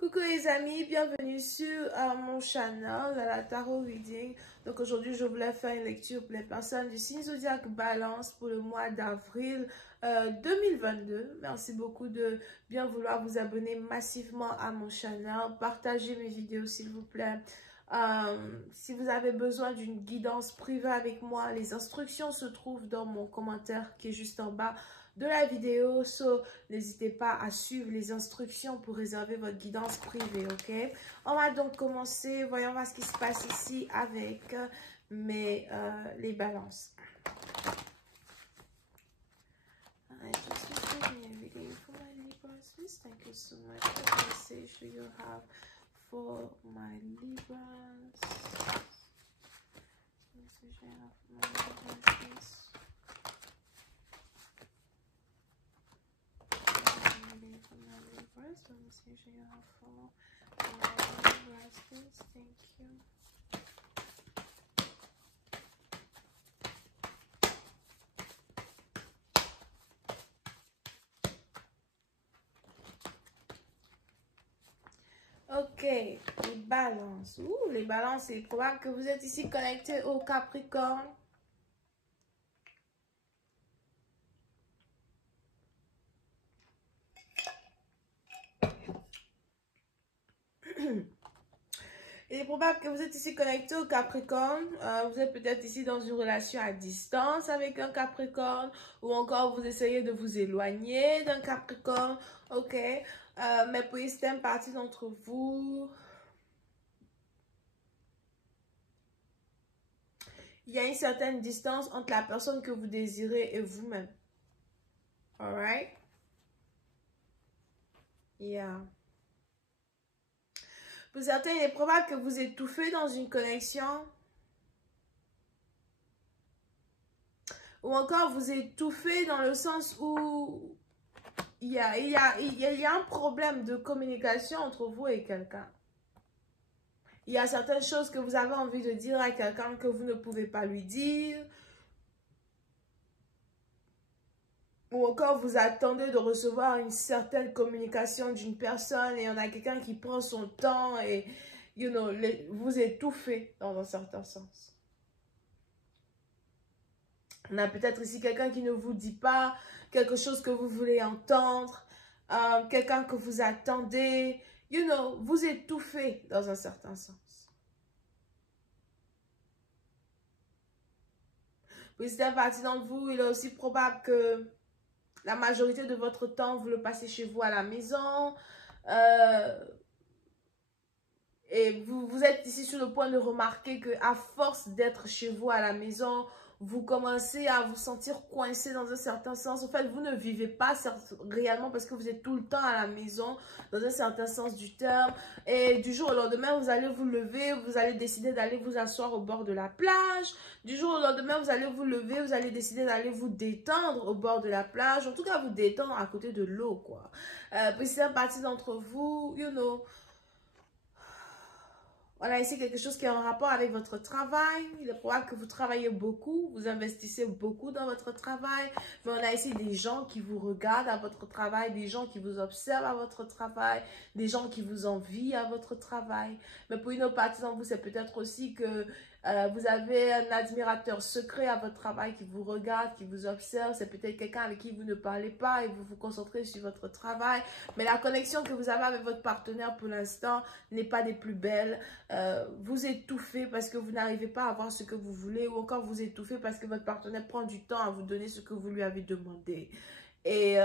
Coucou les amis, bienvenue sur mon channel, la Tarot Reading. Donc aujourd'hui, je voulais faire une lecture pour les personnes du signe zodiaque Balance pour le mois d'avril 2022. Merci beaucoup de bien vouloir vous abonner massivement à mon channel. Partagez mes vidéos s'il vous plaît. Si vous avez besoin d'une guidance privée avec moi, les instructions se trouvent dans mon commentaire qui est juste en bas de la vidéo. N'hésitez pas à suivre les instructions pour réserver votre guidance privée, ok? On va donc commencer. Voyons voir ce qui se passe ici avec les balances. I just was doing a reading for my Libras. Please, thank you so much. What message do you have for my Libras? What message do you have for my Libras, please? For my Libras, what message do you have for my Libras, please? Thank you. Ok, les balances. Les balances, c'est probable que vous êtes ici connecté au Capricorne. Il est probable que vous êtes ici connecté au Capricorne. Vous êtes peut-être ici dans une relation à distance avec un Capricorne. Ou encore vous essayez de vous éloigner d'un Capricorne. Ok. Mais pour certaines parties d'entre vous, il y a une certaine distance entre la personne que vous désirez et vous-même. Alright? Yeah. Pour certains, il est probable que vous étouffez dans une connexion. Ou encore, vous étouffez dans le sens où il y a un problème de communication entre vous et quelqu'un. Il y a certaines choses que vous avez envie de dire à quelqu'un que vous ne pouvez pas lui dire. Ou encore, vous attendez de recevoir une certaine communication d'une personne et on a quelqu'un qui prend son temps et, vous étouffez dans un certain sens. On a peut-être ici quelqu'un qui ne vous dit pas quelque chose que vous voulez entendre, quelqu'un que vous attendez. Vous étouffez dans un certain sens. Pour certaines parties d'entre vous, il est aussi probable que la majorité de votre temps, vous le passez chez vous à la maison. Et vous êtes ici sur le point de remarquer qu'à force d'être chez vous à la maison, vous commencez à vous sentir coincé dans un certain sens. En fait, vous ne vivez pas réellement parce que vous êtes tout le temps à la maison, dans un certain sens du terme. Et du jour au lendemain, vous allez vous lever, vous allez décider d'aller vous asseoir au bord de la plage. Du jour au lendemain, vous allez vous lever, vous allez décider d'aller vous détendre au bord de la plage. En tout cas, vous détendre à côté de l'eau, quoi. Puis c'est une partie d'entre vous, on a ici quelque chose qui est en rapport avec votre travail. Il est probable que vous travaillez beaucoup, vous investissez beaucoup dans votre travail. Mais on a ici des gens qui vous regardent à votre travail, des gens qui vous observent à votre travail, des gens qui vous envient à votre travail. Mais pour une autre partie d'entre vous, c'est peut-être aussi que vous avez un admirateur secret à votre travail qui vous regarde, qui vous observe. C'est peut-être quelqu'un avec qui vous ne parlez pas et vous vous concentrez sur votre travail. Mais la connexion que vous avez avec votre partenaire pour l'instant n'est pas des plus belles. Vous étouffez parce que vous n'arrivez pas à avoir ce que vous voulez, ou encore vous étouffez parce que votre partenaire prend du temps à vous donner ce que vous lui avez demandé. Et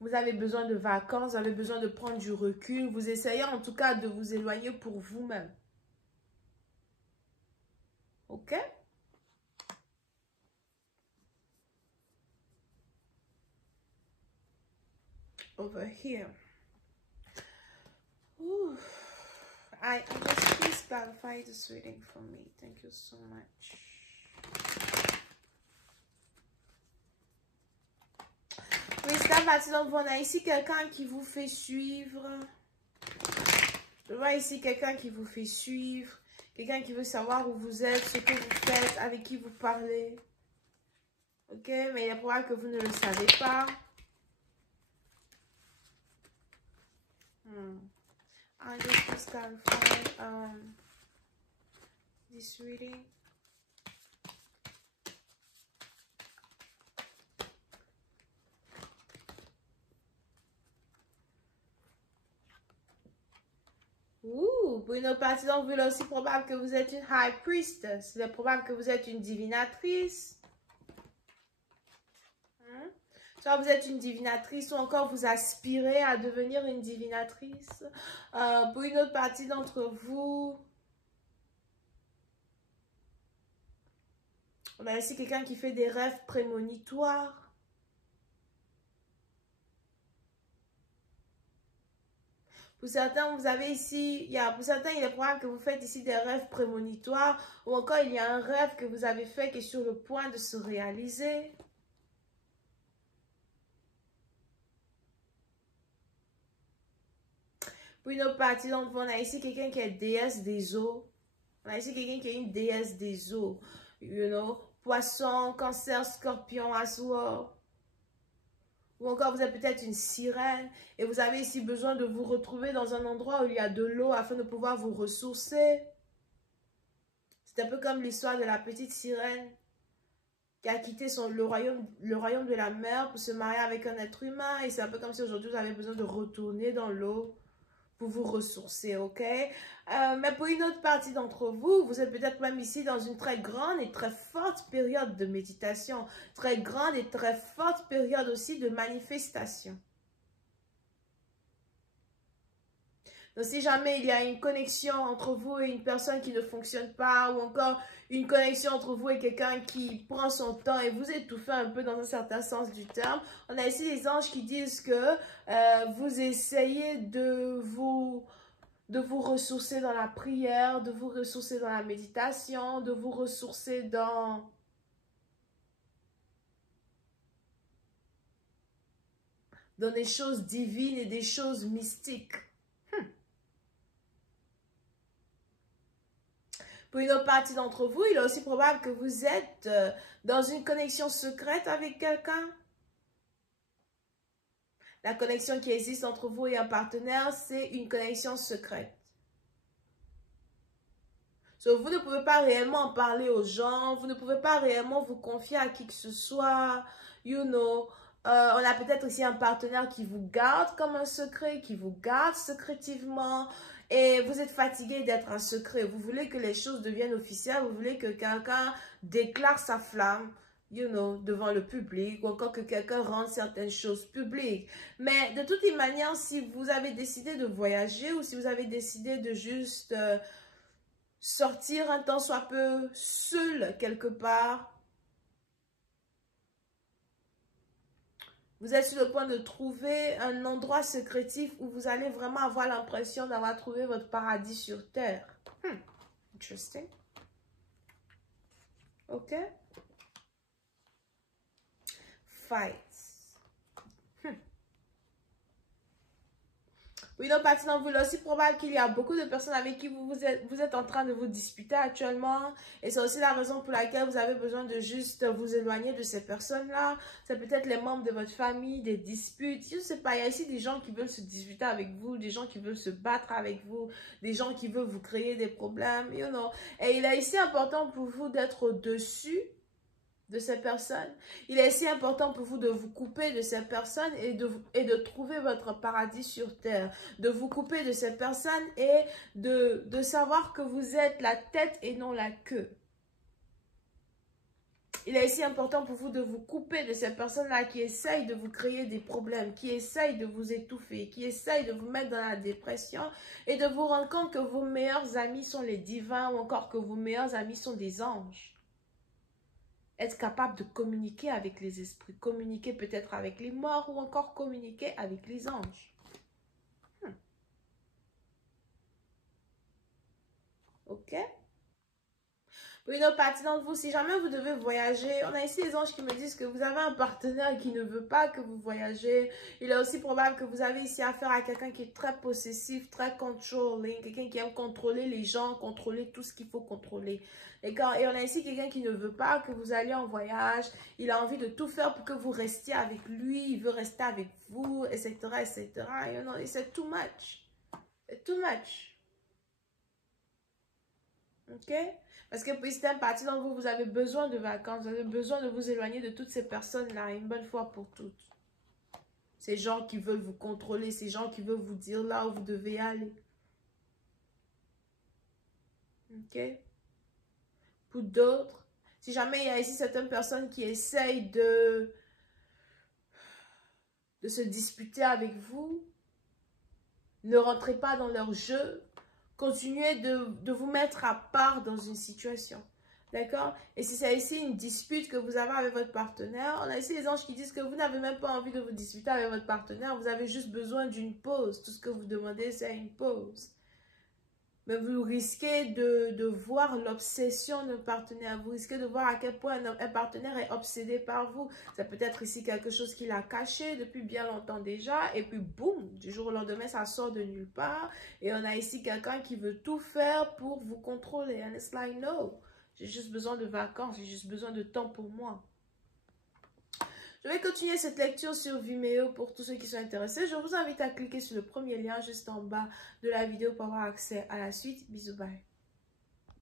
vous avez besoin de vacances, vous avez besoin de prendre du recul. Vous essayez en tout cas de vous éloigner pour vous-même. Ok? Over here. Ooh. I just please clarify this reading for me. Thank you so much. Oui, c'est parti. Donc, on a ici quelqu'un qui vous fait suivre. Je vois ici quelqu'un qui vous fait suivre. Quelqu'un qui veut savoir où vous êtes, ce que vous faites, avec qui vous parlez. Ok, mais il est probable que vous ne le savez pas. I just please clarify this reading. Ouh, pour une autre partie donc il est aussi probable que vous êtes une High Priestess. Il est probable que vous êtes une divinatrice. Soit vous êtes une divinatrice ou encore vous aspirez à devenir une divinatrice. Pour une autre partie d'entre vous, on a ici quelqu'un qui fait des rêves prémonitoires. Pour certains, vous avez ici, pour certains, il est probable que vous faites ici des rêves prémonitoires ou encore il y a un rêve que vous avez fait qui est sur le point de se réaliser. Pour une autre partie d'entre vous, on a ici quelqu'un qui est déesse des eaux. On a ici quelqu'un qui est une déesse des eaux. You know, poisson, cancer, scorpion, assoir. Ou encore vous êtes peut-être une sirène et vous avez ici besoin de vous retrouver dans un endroit où il y a de l'eau afin de pouvoir vous ressourcer. C'est un peu comme l'histoire de la petite sirène qui a quitté le royaume de la mer pour se marier avec un être humain. Et c'est un peu comme si aujourd'hui vous avez besoin de retourner dans l'eau pour vous ressourcer, ok? Mais pour une autre partie d'entre vous, vous êtes peut-être même ici dans une très grande et très forte période de méditation, très grande et très forte période aussi de manifestation. Donc, si jamais il y a une connexion entre vous et une personne qui ne fonctionne pas, ou encore une connexion entre vous et quelqu'un qui prend son temps et vous étouffez un peu dans un certain sens du terme, on a ici les anges qui disent que vous essayez de vous ressourcer dans la prière, de vous ressourcer dans la méditation, de vous ressourcer dans des choses divines et des choses mystiques. Pour une autre partie d'entre vous, il est aussi probable que vous êtes dans une connexion secrète avec quelqu'un. La connexion qui existe entre vous et un partenaire, c'est une connexion secrète. So, vous ne pouvez pas réellement en parler aux gens, vous ne pouvez pas réellement vous confier à qui que ce soit, you know. On a peut-être aussi un partenaire qui vous garde comme un secret, qui vous garde secrètement. Et vous êtes fatigué d'être un secret. Vous voulez que les choses deviennent officielles. Vous voulez que quelqu'un déclare sa flamme, you know, devant le public. Ou encore que quelqu'un rende certaines choses publiques. Mais de toutes les manières, si vous avez décidé de voyager ou si vous avez décidé de juste sortir un temps soit peu seul quelque part, vous êtes sur le point de trouver un endroit secrétif où vous allez vraiment avoir l'impression d'avoir trouvé votre paradis sur terre. Interesting. Ok. Fight. Oui, donc maintenant, vous, il est aussi probable qu'il y a beaucoup de personnes avec qui vous êtes en train de vous disputer actuellement. Et c'est aussi la raison pour laquelle vous avez besoin de juste vous éloigner de ces personnes-là. C'est peut-être les membres de votre famille, des disputes. Je ne sais pas, il y a ici des gens qui veulent se disputer avec vous, des gens qui veulent se battre avec vous, des gens qui veulent vous créer des problèmes, you know. Et il est ici important pour vous d'être au-dessus de ces personnes. Il est si important pour vous de vous couper de ces personnes et de trouver votre paradis sur terre. De vous couper de ces personnes et de savoir que vous êtes la tête et non la queue. Il est si important pour vous de vous couper de ces personnes-là qui essayent de vous créer des problèmes, qui essayent de vous étouffer, qui essayent de vous mettre dans la dépression et de vous rendre compte que vos meilleurs amis sont les divins ou encore que vos meilleurs amis sont des anges. Être capable de communiquer avec les esprits, communiquer peut-être avec les morts ou encore communiquer avec les anges. Ok? Une autre partie d'entre vous, si jamais vous devez voyager, on a ici les anges qui me disent que vous avez un partenaire qui ne veut pas que vous voyagez. Il est aussi probable que vous avez ici affaire à quelqu'un qui est très possessif, très controlling, quelqu'un qui aime contrôler les gens, contrôler tout ce qu'il faut contrôler. Et on a ici quelqu'un qui ne veut pas que vous alliez en voyage. Il a envie de tout faire pour que vous restiez avec lui. Il veut rester avec vous, etc., etc. Et c'est too much. C'est too much. Ok? Parce que pour certaines parties d'entre vous, vous avez besoin de vacances. Vous avez besoin de vous éloigner de toutes ces personnes-là une bonne fois pour toutes. Ces gens qui veulent vous contrôler. Ces gens qui veulent vous dire là où vous devez aller. Ok? Pour d'autres, si jamais il y a ici certaines personnes qui essayent de se disputer avec vous, ne rentrez pas dans leur jeu. Continuez de vous mettre à part dans une situation. D'accord? Et si c'est ici une dispute que vous avez avec votre partenaire, on a ici les anges qui disent que vous n'avez même pas envie de vous disputer avec votre partenaire. Vous avez juste besoin d'une pause. Tout ce que vous demandez, c'est une pause. Mais vous risquez de voir l'obsession d'un partenaire. Vous risquez de voir à quel point un partenaire est obsédé par vous. C'est peut-être ici quelque chose qu'il a caché depuis bien longtemps déjà. Et puis, boum, du jour au lendemain, ça sort de nulle part. Et on a ici quelqu'un qui veut tout faire pour vous contrôler. And it's like, no, j'ai juste besoin de vacances. J'ai juste besoin de temps pour moi. Je vais continuer cette lecture sur Vimeo pour tous ceux qui sont intéressés. Je vous invite à cliquer sur le premier lien juste en bas de la vidéo pour avoir accès à la suite. Bisous, bye.